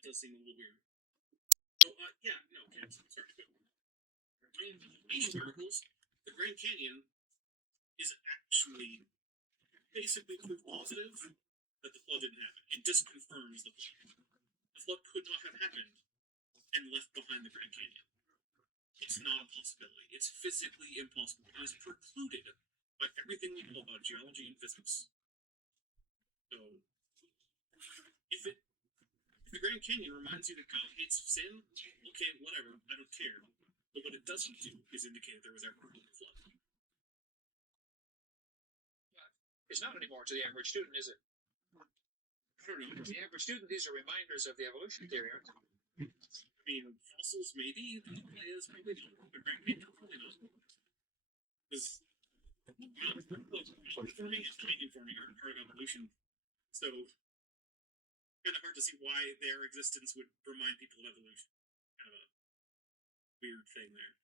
that does seem a little weird. So, yeah, no, okay, sorry. Ancient miracles, the Grand Canyon is actually basically proof positive that the flood didn't happen. It just confirms the flood. The flood could not have happened and left behind the Grand Canyon. It's not a possibility. It's physically impossible. It is precluded by everything we know about geology and physics. So, if the Grand Canyon reminds you that God hates sin, okay, whatever, I don't care. But what it doesn't do is indicate that there was ever a flood. It's not anymore to the average student, is it? I don't know. The average student, these are reminders of the evolution theory, aren't they? I mean, fossils maybe, the Himalayas probably not, the Grand Canyon probably not. Because mountain-forming and canyon-forming are part of evolution. So, kind of hard to see why their existence would remind people of evolution. Kind of a weird thing there.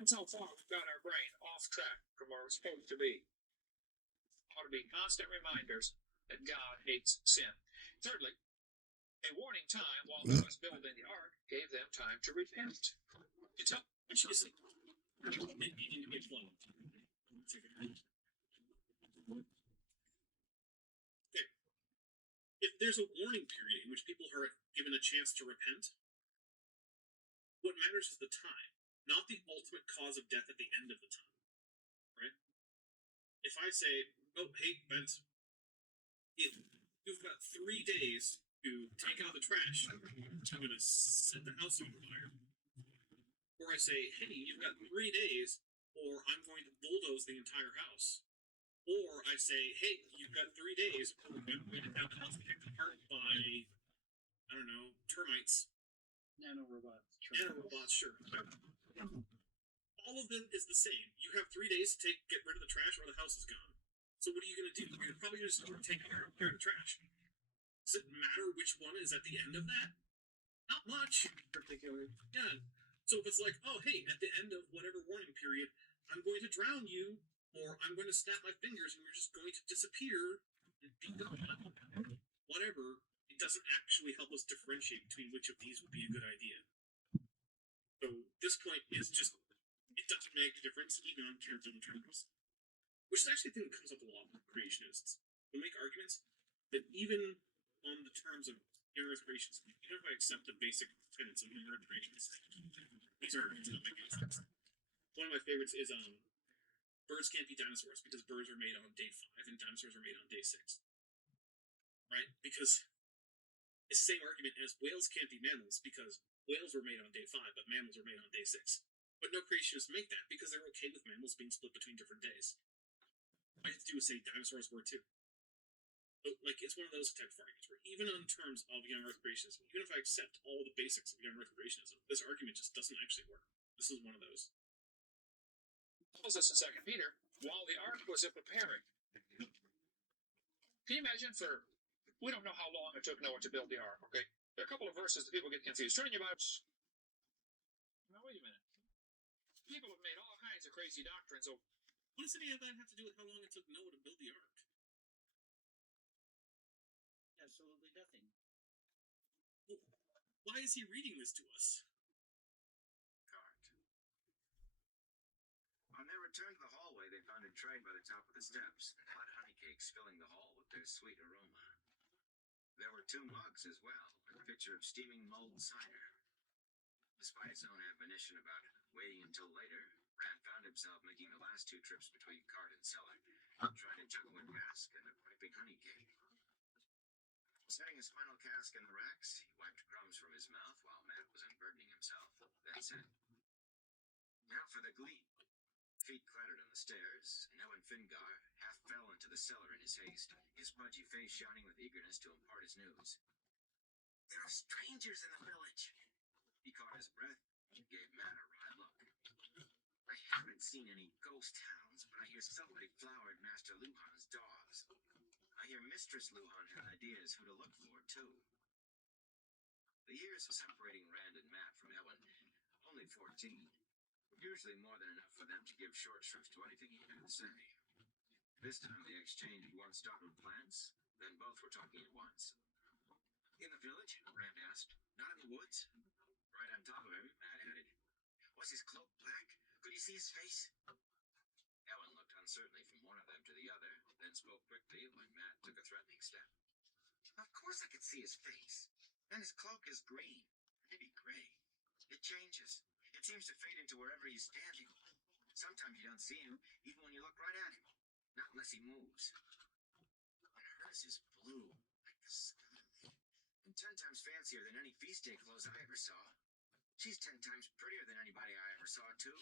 That's how far we've got our brain off track from where we're supposed to be. Ought to be constant reminders that God hates sin. Thirdly, a warning time while they was building the ark gave them time to repent. You tell Which is needing to be flown. Okay. If there's a warning period in which people are given a chance to repent, what matters is the time, not the ultimate cause of death at the end of the time. Right? If I say, oh, hey, Bent, you've got 3 days to take out the trash, I'm going to set the house on fire. Or I say, hey, you've got 3 days, or I'm going to bulldoze the entire house. Or I say, hey, you've got 3 days, or I'm going to have the house picked apart by, I don't know, termites. Nanorobots. Nanorobots, sure. All of them is the same. You have 3 days to get rid of the trash, or the house is gone. So what are you going to do? You're probably going to start taking care of the trash. Does it matter which one is at the end of that? Not much. Particularly. Yeah. So if it's like, oh, hey, at the end of whatever warning period, I'm going to drown you, or I'm going to snap my fingers and you're just going to disappear and be gone. Whatever, it doesn't actually help us differentiate between which of these would be a good idea. So this point is just, it doesn't make a difference even on careful terms. Which is actually a thing that comes up a lot with creationists. They'll make arguments that even on the terms of inner creations, even if I accept the basic tenets of inner creations, these arguments don't make any sense. One of my favorites is birds can't be dinosaurs because birds are made on day 5 and dinosaurs are made on day 6. Right? Because it's the same argument as whales can't be mammals because whales were made on day 5, but mammals are made on day 6. But no creationists make that because they're okay with mammals being split between different days. All I have to do is say dinosaurs were too. But, like, it's one of those type of arguments where even on terms of young Earth creationism, even if I accept all the basics of young Earth creationism, this argument just doesn't actually work. This is one of those. Tells us in 2 Peter, while the ark was preparing. Can you imagine we don't know how long it took Noah to build the ark, okay? There are a couple of verses that people get confused. Turn in your Bibles. Now, wait a minute. People have made all kinds of crazy doctrines. So, what does any of that have to do with how long it took Noah to build the ark? Absolutely nothing. Well, why is he reading this to us? On their return to the hallway, they found a tray by the top of the steps, and hot honey cakes filling the hall with their sweet aroma. There were 2 mugs as well, and a pitcher of steaming mulled cider. Despite his own admonition about waiting until later, Rand found himself making the last 2 trips between cart and cellar, trying to juggle a cask and a piping honey cake. Setting his final cask in the racks, he wiped crumbs from his mouth while Matt was unburdening himself, then said, "Now for the gleam." Feet clattered on the stairs, and Owen Fingar half fell into the cellar in his haste, his pudgy face shining with eagerness to impart his news. "There are strangers in the village." He caught his breath and gave Matt a wry look. "I haven't seen any ghost hounds, but I hear somebody flowered Master Luhan's dogs. I hear Mistress Luhan had ideas who to look for, too." The years separating Rand and Matt from Ellen, only 14, were usually more than enough for them to give short shrift to anything he had to say. This time they exchanged one startled glance, then both were talking at once. In the village? Rand asked. Not in the woods? Right on top of him, Matt added. Was his cloak black? Could you see his face? Ellen looked uncertainly from one of them to the other, then spoke quickly when Matt took a threatening step. Of course I could see his face. And his cloak is green, maybe gray. It changes. It seems to fade into wherever he's standing. Sometimes you don't see him, even when you look right at him. Not unless he moves. And hers is blue, like the sky. And 10 times fancier than any feast day clothes I ever saw. She's 10 times prettier than anybody I ever saw, too.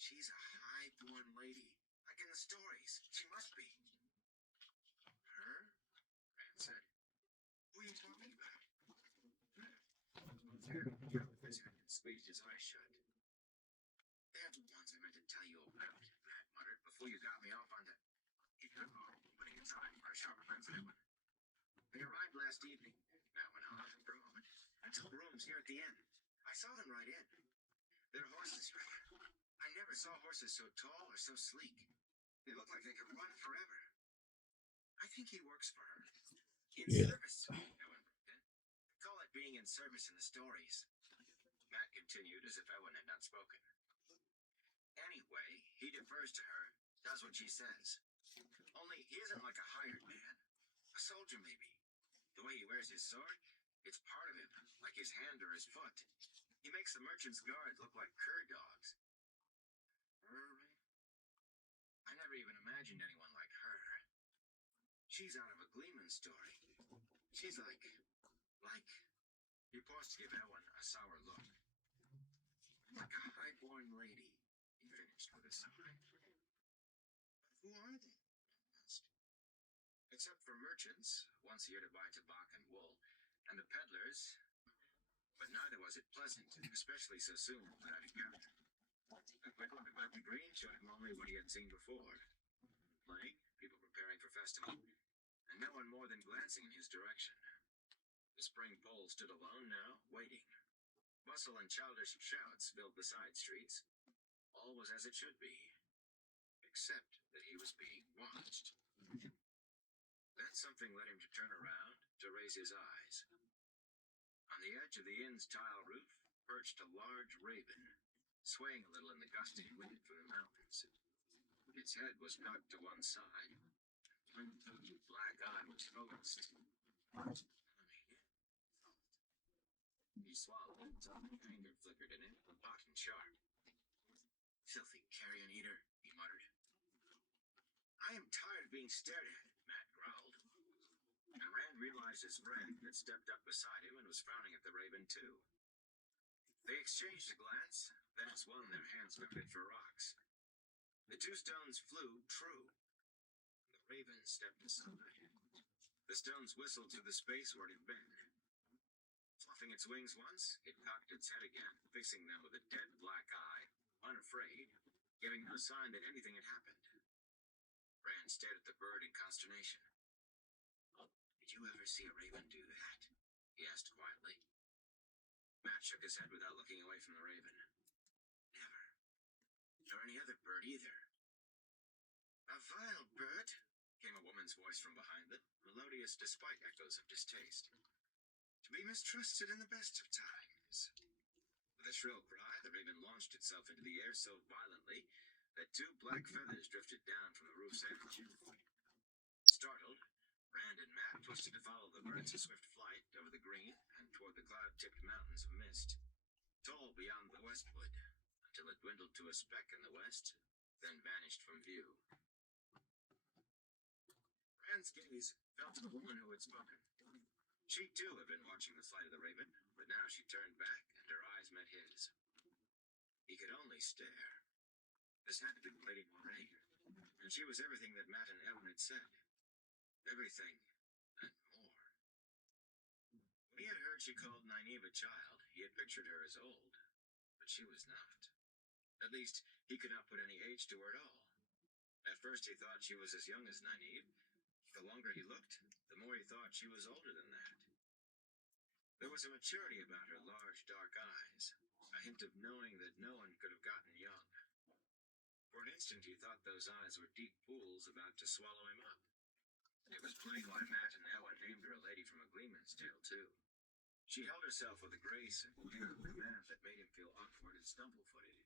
She's a high-born lady, like in the stories. She must be. Her? Rand said. Who are you talking about? Squeezed his eyes shut. They're the ones I meant to tell you about, Matt muttered, before you got me off on that. He got off, putting aside for a sharp friends that one. They arrived last evening. Matt went on for a moment. I took rooms here at the inn. I saw them right in. They're horses. I never saw horses so tall or so sleek. They look like they could run forever. I think he works for her. In service, Ellen broke in. Call it being in service in the stories. Matt continued as if Ellen had not spoken. Anyway, he defers to her, does what she says. Only he isn't like a hired man. A soldier, maybe. The way he wears his sword, it's part of him, like his hand or his foot. He makes the merchant's guards look like cur dogs. I never even imagined anyone like her. She's out of a Gleeman story. She's like... He paused to give Ellen a sour look. Like a high-born lady, he finished with a sigh. Who are they? Ellen asked. Except for merchants, once here to buy tobacco and wool, and the peddlers. But neither was it pleasant, especially so soon without a gun. A quick look about the green showed him only what he had seen before. Playing, people preparing for festival, and no one more than glancing in his direction. The spring pole stood alone now, waiting. Bustle and childish shouts filled the side streets. All was as it should be, except that he was being watched. Then something led him to turn around, to raise his eyes. On the edge of the inn's tile roof perched a large raven, swaying a little in the gusty wind from the mountains. Its head was cocked to one side. One black eye was focused. He swallowed until anger flickered in him, hot and sharp. Filthy carrion eater, he muttered. I am tired of being stared at, Matt growled. And Rand realized his friend had stepped up beside him and was frowning at the raven, too. They exchanged a glance, then as one their hands lifted for rocks. The two stones flew true. The raven stepped aside. The stones whistled through the space where it had been. Fluffing its wings once, it cocked its head again, fixing them with a dead black eye, unafraid, giving no sign that anything had happened. Rand stared at the bird in consternation. Did you ever see a raven do that? He asked quietly. Matt shook his head without looking away from the raven. Never. Nor any other bird either. A vile bird, came a woman's voice from behind them, melodious despite echoes of distaste. To be mistrusted in the best of times. With a shrill cry, the raven launched itself into the air so violently that 2 black feathers drifted down from the roof's edge. Startled, Rand and Matt twisted to follow the bird's swift flight over the green and toward the cloud-tipped mountains of mist, tall beyond the westwood, until it dwindled to a speck in the west, then vanished from view. Rand's gaze fell to the woman who had spoken. She, too, had been watching the flight of the raven, but now she turned back, and her eyes met his. He could only stare. This had to be Lady Moray, and she was everything that Matt and Ellen had said. Everything, and more. When he had heard she called Nynaeve a child, he had pictured her as old, but she was not. At least, he could not put any age to her at all. At first he thought she was as young as Nynaeve. The longer he looked, the more he thought she was older than that. There was a maturity about her large, dark eyes, a hint of knowing that no one could have gotten young. For an instant he thought those eyes were deep pools about to swallow him up. It was plain why Matt and Ellen named her a lady from a Gleeman's Tale, too. She held herself with a grace and air of command that made him feel awkward and stumble-footed.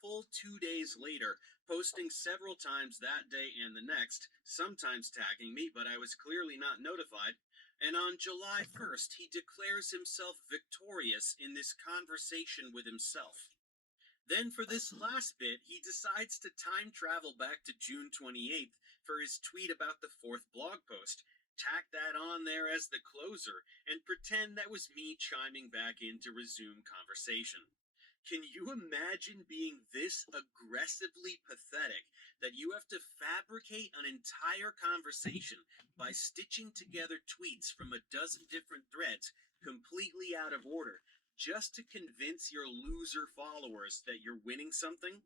Full 2 days later, posting several times that day and the next, sometimes tagging me, but I was clearly not notified. And on July 1st, he declares himself victorious in this conversation with himself. Then for this last bit, he decides to time travel back to June 28th for his tweet about the 4th blog post, tack that on there as the closer, and pretend that was me chiming back in to resume conversation. Can you imagine being this aggressively pathetic that you have to fabricate an entire conversation by stitching together tweets from a dozen different threads completely out of order just to convince your loser followers that you're winning something?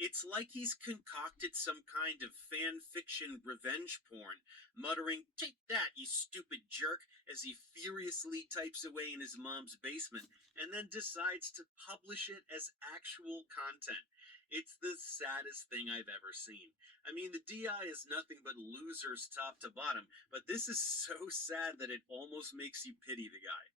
It's like he's concocted some kind of fan fiction revenge porn, muttering, "Take that, you stupid jerk," as he furiously types away in his mom's basement, and then decides to publish it as actual content. It's the saddest thing I've ever seen. I mean, the DI is nothing but losers top to bottom, but this is so sad that it almost makes you pity the guy.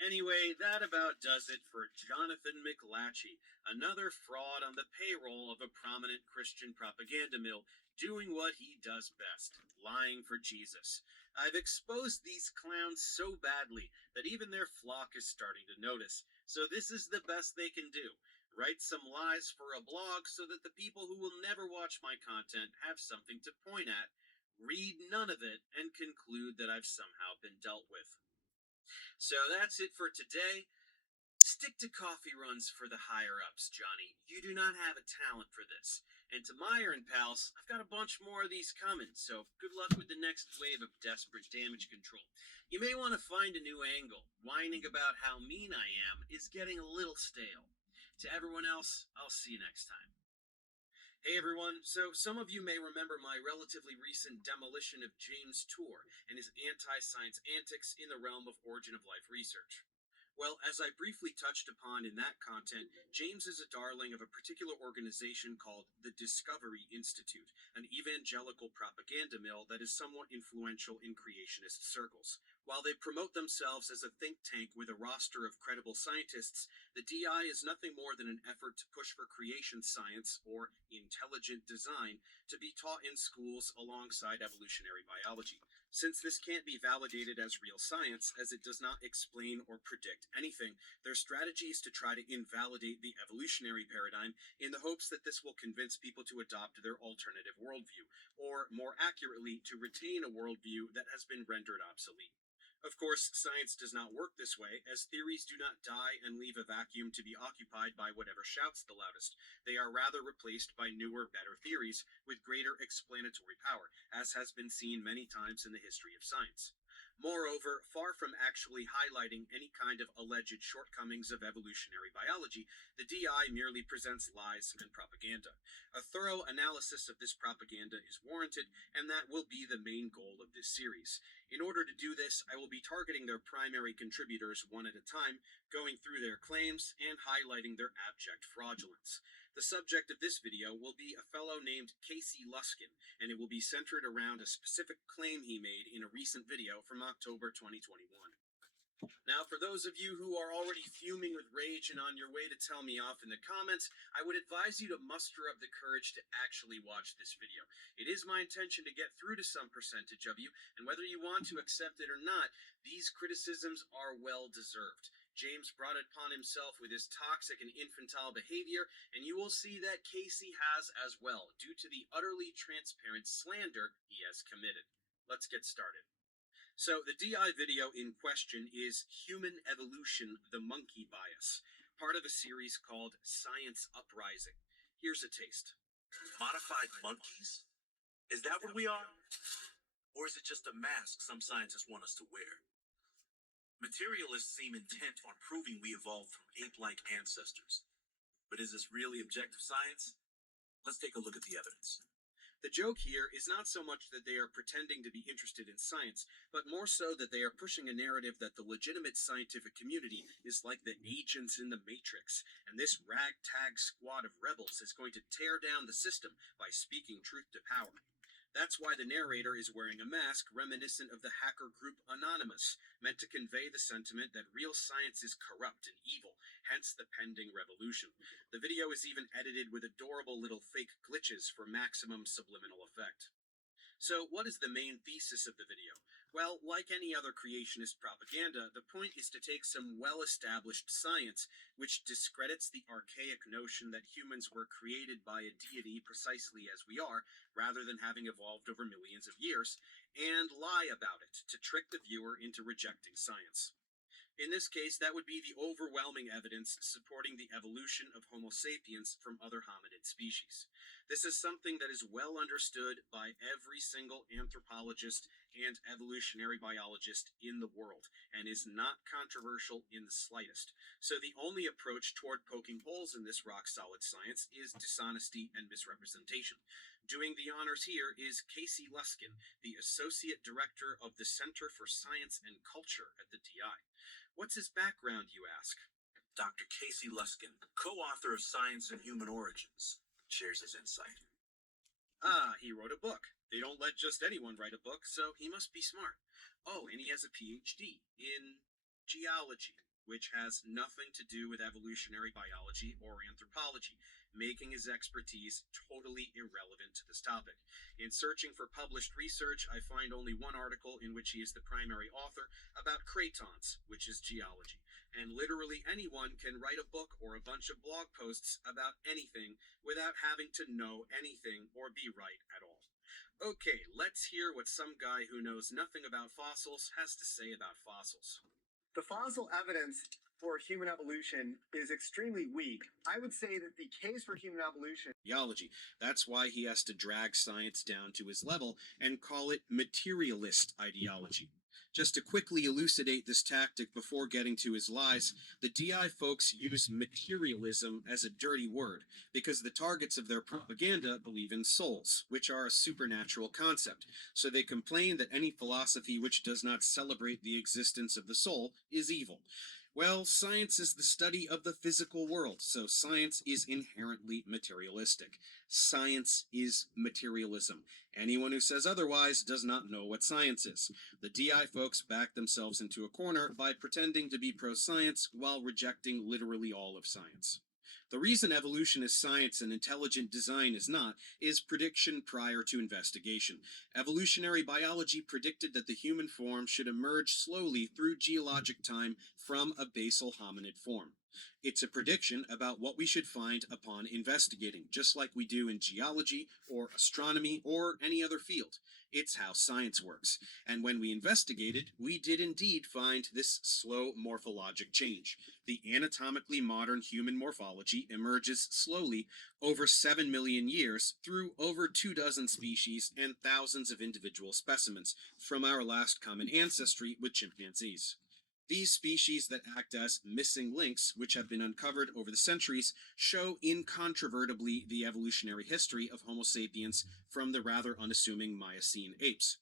Anyway, that about does it for Jonathan McLatchie, another fraud on the payroll of a prominent Christian propaganda mill, doing what he does best, lying for Jesus. I've exposed these clowns so badly that even their flock is starting to notice, so this is the best they can do. Write some lies for a blog so that the people who will never watch my content have something to point at, read none of it, and conclude that I've somehow been dealt with. So that's it for today. Stick to coffee runs for the higher-ups, Johnny. You do not have a talent for this. And to Meyer and pals, I've got a bunch more of these coming, so good luck with the next wave of desperate damage control. You may want to find a new angle. Whining about how mean I am is getting a little stale. To everyone else, I'll see you next time. Hey everyone, so some of you may remember my relatively recent demolition of James Tour and his anti-science antics in the realm of origin of life research. Well, as I briefly touched upon in that content, James is a darling of a particular organization called the Discovery Institute, an evangelical propaganda mill that is somewhat influential in creationist circles. While they promote themselves as a think tank with a roster of credible scientists, the DI is nothing more than an effort to push for creation science, or intelligent design, to be taught in schools alongside evolutionary biology. Since this can't be validated as real science, as it does not explain or predict anything, their strategy is to try to invalidate the evolutionary paradigm in the hopes that this will convince people to adopt their alternative worldview, or more accurately, to retain a worldview that has been rendered obsolete. Of course, science does not work this way, as theories do not die and leave a vacuum to be occupied by whatever shouts the loudest. They are rather replaced by newer, better theories with greater explanatory power, as has been seen many times in the history of science. Moreover, far from actually highlighting any kind of alleged shortcomings of evolutionary biology, the DI merely presents lies and propaganda. A thorough analysis of this propaganda is warranted, and that will be the main goal of this series. In order to do this, I will be targeting their primary contributors one at a time, going through their claims and highlighting their abject fraudulence. The subject of this video will be a fellow named Casey Luskin, and it will be centered around a specific claim he made in a recent video from October 2021. Now, for those of you who are already fuming with rage and on your way to tell me off in the comments, I would advise you to muster up the courage to actually watch this video. It is my intention to get through to some percentage of you, and whether you want to accept it or not, these criticisms are well deserved. James brought it upon himself with his toxic and infantile behavior, and you will see that Casey has as well, due to the utterly transparent slander he has committed. Let's get started. So the DI video in question is Human Evolution, the Monkey Bias, part of a series called Science Uprising. Here's a taste. Modified monkeys? Is that what we are? Or is it just a mask some scientists want us to wear? Materialists seem intent on proving we evolved from ape-like ancestors. But is this really objective science? Let's take a look at the evidence. The joke here is not so much that they are pretending to be interested in science, but more so that they are pushing a narrative that the legitimate scientific community is like the agents in the Matrix, and this ragtag squad of rebels is going to tear down the system by speaking truth to power. That's why the narrator is wearing a mask reminiscent of the hacker group Anonymous, meant to convey the sentiment that real science is corrupt and evil, hence the pending revolution. The video is even edited with adorable little fake glitches for maximum subliminal effect. So, what is the main thesis of the video? Well, like any other creationist propaganda, the point is to take some well-established science, which discredits the archaic notion that humans were created by a deity precisely as we are, rather than having evolved over millions of years, and lie about it to trick the viewer into rejecting science. In this case, that would be the overwhelming evidence supporting the evolution of Homo sapiens from other hominid species. This is something that is well understood by every single anthropologist and evolutionary biologist in the world, and is not controversial in the slightest. So the only approach toward poking holes in this rock-solid science is dishonesty and misrepresentation. Doing the honors here is Casey Luskin, the Associate Director of the Center for Science and Culture at the DI. What's his background, you ask? Dr. Casey Luskin, co-author of Science and Human Origins, shares his insight. Ah, he wrote a book. They don't let just anyone write a book, so he must be smart. Oh, and he has a PhD in geology, which has nothing to do with evolutionary biology or anthropology, making his expertise totally irrelevant to this topic. In searching for published research, I find only one article in which he is the primary author about cratons, which is geology. And literally anyone can write a book or a bunch of blog posts about anything without having to know anything or be right at all. Okay, let's hear what some guy who knows nothing about fossils has to say about fossils. The fossil evidence for human evolution is extremely weak. I would say that the case for human evolution... Geology. That's why he has to drag science down to his level and call it materialist ideology. Just to quickly elucidate this tactic before getting to his lies, the DI folks use materialism as a dirty word, because the targets of their propaganda believe in souls, which are a supernatural concept, so they complain that any philosophy which does not celebrate the existence of the soul is evil. Well, science is the study of the physical world, so science is inherently materialistic. Science is materialism. Anyone who says otherwise does not know what science is. The DI folks back themselves into a corner by pretending to be pro-science while rejecting literally all of science. The reason evolution is science and intelligent design is not, is prediction prior to investigation. Evolutionary biology predicted that the human form should emerge slowly through geologic time from a basal hominid form. It's a prediction about what we should find upon investigating, just like we do in geology or astronomy or any other field. It's how science works. And when we investigated, we did indeed find this slow morphologic change. The anatomically modern human morphology emerges slowly over 7 million years through over 24 species and thousands of individual specimens from our last common ancestry with chimpanzees. These species that act as missing links, which have been uncovered over the centuries, show incontrovertibly the evolutionary history of Homo sapiens from the rather unassuming Miocene apes.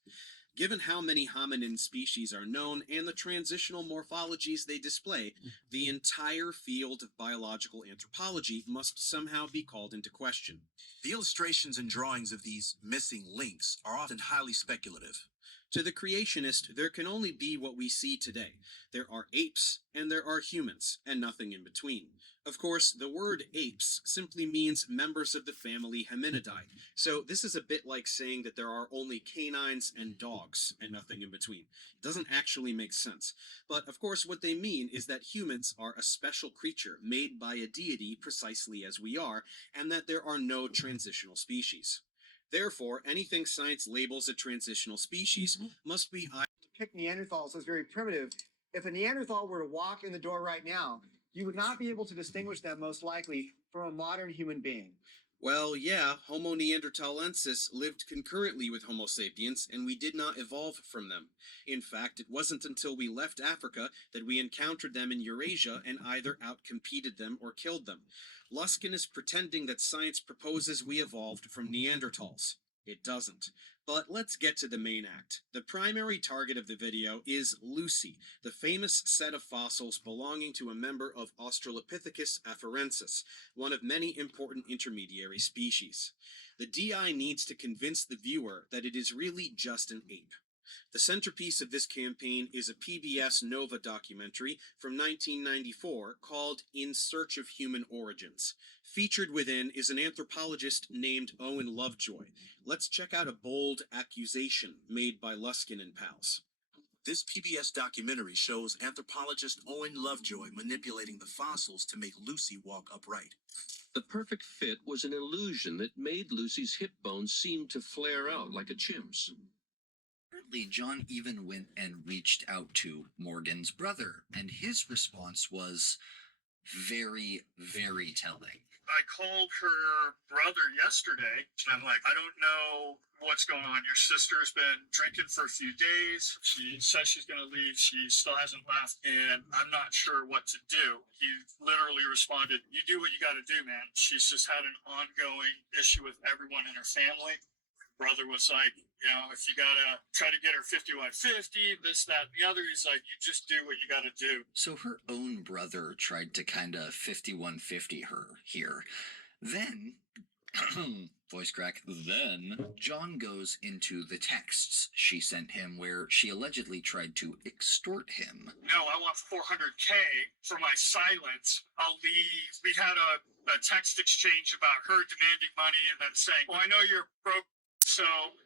Given how many hominin species are known and the transitional morphologies they display, the entire field of biological anthropology must somehow be called into question. The illustrations and drawings of these missing links are often highly speculative. To the creationist, there can only be what we see today. There are apes, and there are humans, and nothing in between. Of course, the word apes simply means members of the family Hominidae, so this is a bit like saying that there are only canines and dogs, and nothing in between. It doesn't actually make sense. But of course, what they mean is that humans are a special creature made by a deity precisely as we are, and that there are no transitional species. Therefore, anything science labels a transitional species must be Pick Neanderthals as very primitive. If a Neanderthal were to walk in the door right now, you would not be able to distinguish them most likely from a modern human being. Well, yeah, Homo neanderthalensis lived concurrently with Homo sapiens, and we did not evolve from them. In fact, it wasn't until we left Africa that we encountered them in Eurasia and either outcompeted them or killed them. Luskin is pretending that science proposes we evolved from Neanderthals. It doesn't. But let's get to the main act. The primary target of the video is Lucy, the famous set of fossils belonging to a member of Australopithecus afarensis, one of many important intermediary species. The DI needs to convince the viewer that it is really just an ape. The centerpiece of this campaign is a PBS Nova documentary from 1994 called In Search of Human Origins. Featured within is an anthropologist named Owen Lovejoy. Let's check out a bold accusation made by Luskin and pals. This PBS documentary shows anthropologist Owen Lovejoy manipulating the fossils to make Lucy walk upright. The perfect fit was an illusion that made Lucy's hip bones seem to flare out like a chimp's. Apparently, John even went and reached out to Morgan's brother, and his response was very, very telling. I called her brother yesterday, and I'm like, I don't know what's going on. Your sister's been drinking for a few days. She says she's going to leave. She still hasn't left, and I'm not sure what to do. He literally responded, you do what you got to do, man. She's just had an ongoing issue with everyone in her family. Brother was like, you know, if you gotta try to get her 5150, this, that, and the other, he's like, you just do what you gotta do. So her own brother tried to kind of 5150 her here. Then, voice crack, then John goes into the texts she sent him where she allegedly tried to extort him. No, I want 400K for my silence. I'll leave. We had a text exchange about her demanding money and then saying, well, I know you're broke, so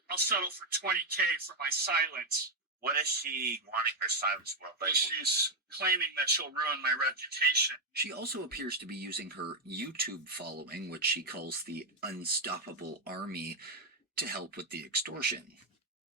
I'll settle for 20K for my silence. What is she wanting her silence for? But she's claiming that she'll ruin my reputation. She also appears to be using her YouTube following, which she calls the Unstoppable Army, to help with the extortion.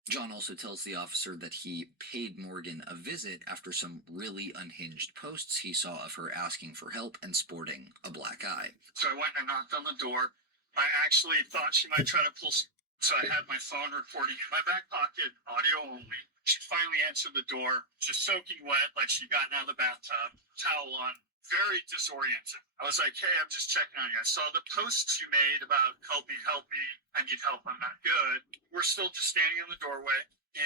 John also tells the officer that he paid Morgan a visit after some really unhinged posts he saw of her asking for help and sporting a black eye. So I went and knocked on the door. I actually thought she might try to pull, so I had my phone recording in my back pocket, audio only. She finally answered the door, just soaking wet, like she'd gotten out of the bathtub, towel on, very disoriented. I was like, hey, I'm just checking on you. I saw the posts you made about help me, I need help, I'm not good. We're still just standing in the doorway,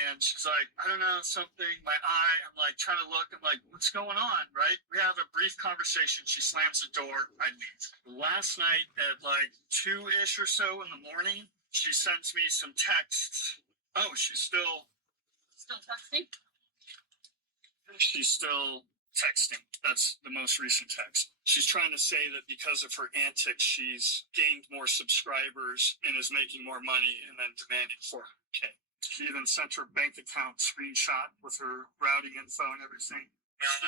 and she's like, I don't know, something, my eye. I'm like, trying to look, I'm like, what's going on, right? We have a brief conversation. She slams the door, I leave. Last night at like 2-ish or so in the morning, she sends me some texts. Oh, she's still texting? She's still texting. That's the most recent text. She's trying to say that because of her antics, she's gained more subscribers and is making more money and then demanding 400K. She even sent her bank account screenshot with her routing info and everything.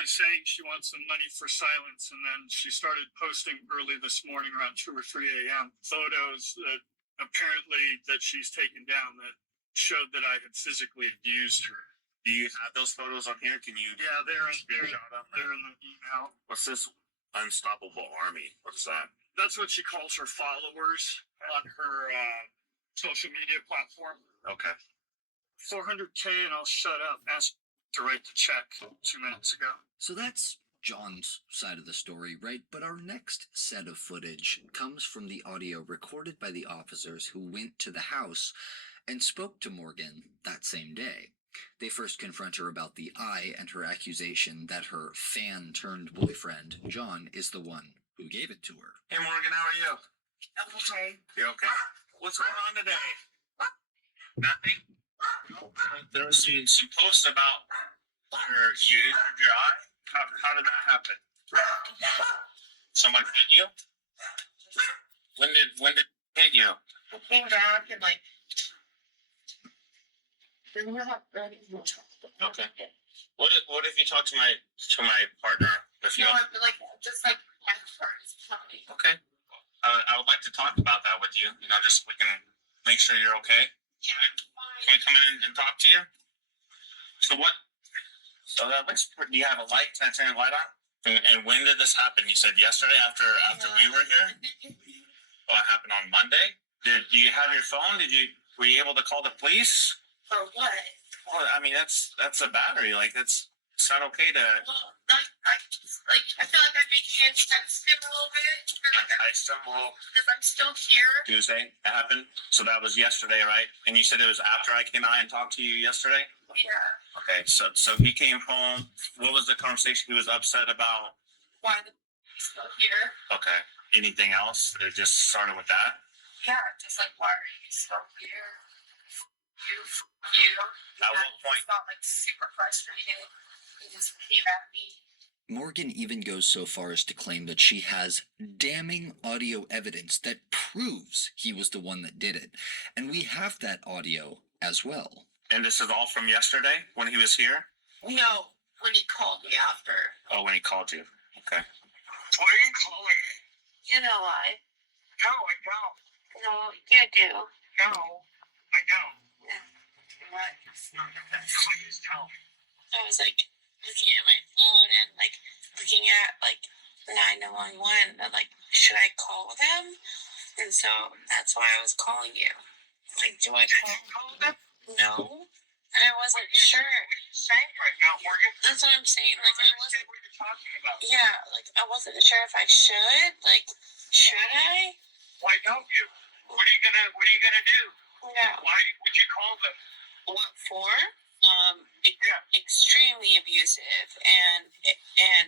She's saying she wants some money for silence, and then she started posting early this morning around 2 or 3 a.m. photos that apparently that she's taken down that showed that I had physically abused her. Do you have those photos on here? Can you? Yeah, they're in the email. What's this Unstoppable Army? What's that? That's what she calls her followers on her social media platform. Okay. 400K and I'll shut up. Asked to write the check 2 minutes ago. So that's John's side of the story, right? But our next set of footage comes from the audio recorded by the officers who went to the house and spoke to Morgan that same day. They first confront her about the eye and her accusation that her fan-turned-boyfriend, John, is the one who gave it to her. Hey Morgan, how are you? I'm okay. You okay? What's going on today? Nothing? There's some posts about you injured your eye? How did that happen? Someone hit you? When did it hit you? I came back and like. Okay. What if you talk to my partner? If you but like just like my heart is pounding. okay. I would like to talk about that with you. You know, just we can make sure you're okay. Yeah, Can we come in and talk to you? So what? So that looks. Do you have a light? Can I turn a light on? And when did this happen? You said yesterday after we were here. Well, it happened on Monday. Do you have your phone? Were you able to call the police? For what? Well, I mean that's a battery. Like it's not okay to. Well, I just Like, I feel like I'm making it sensitive a little bit. I stumbled Because I'm still here. Tuesday. It happened. So that was yesterday, right? And you said it was after I came out and talked to you yesterday? Yeah. Okay, so he came home. What was the conversation he was upset about? Why the still here? Okay. Anything else? It just started with that? Yeah, just like, why are you still here? You. At what point? It's not like super frustrated. He just came at me. Morgan even goes so far as to claim that she has damning audio evidence that proves he was the one that did it. And we have that audio as well. And this is all from yesterday when he was here? No, when he called me after. Oh, when he called you. Okay. Why are you calling me? You know why? No, I don't. No, you do. No, I don't. What? Please tell me. I was like looking at my phone and like looking at like 911 and like, should I call them? And so that's why I was calling you. Like, do I call them? No. And I wasn't sure. Saying right now, Morgan. That's what I'm saying. Like, I wasn't. What you're talking about. Yeah, like I wasn't sure if I should. Like, should I? Why don't you? What are you gonna do? No. Why would you call them? What for? Yeah. Extremely abusive and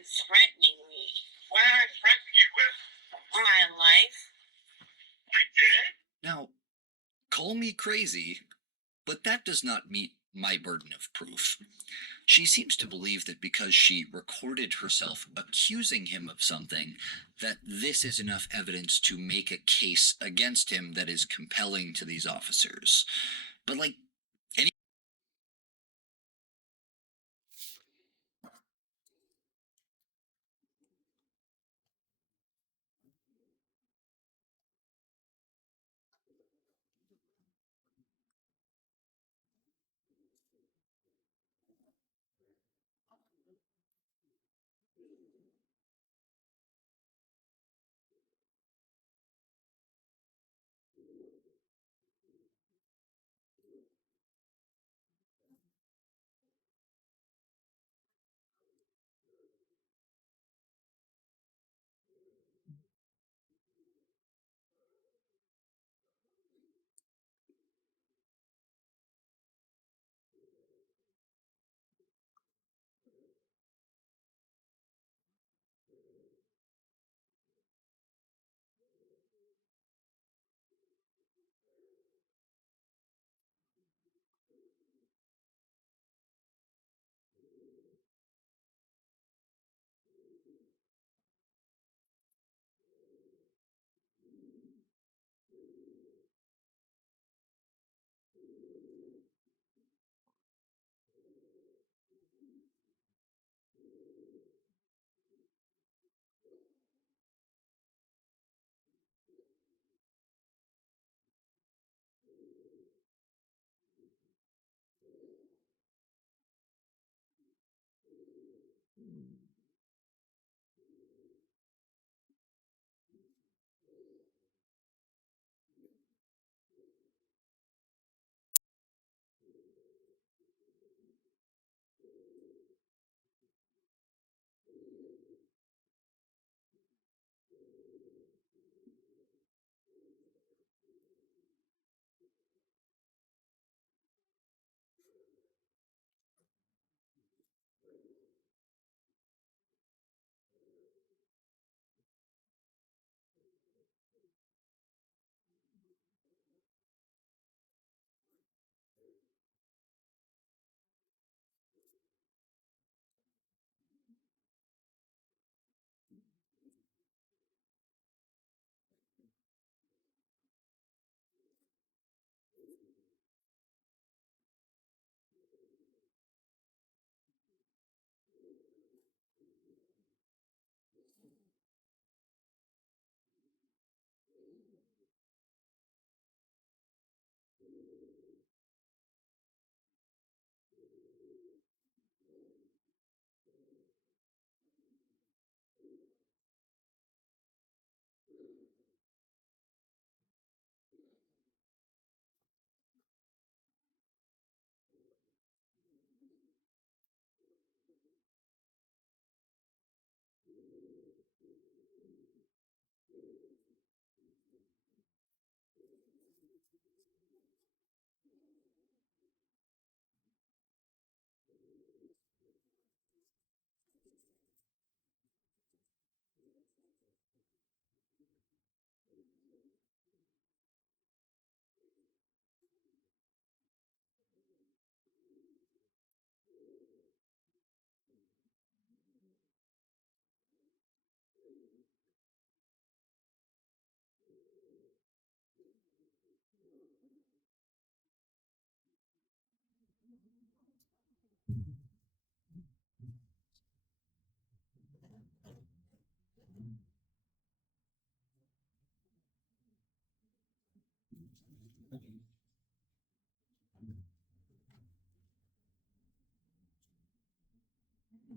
threatening me. What did I threaten you with? My life. I did? Now, call me crazy, but that does not meet my burden of proof. She seems to believe that because she recorded herself accusing him of something, that this is enough evidence to make a case against him that is compelling to these officers. But like,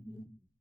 Mhm.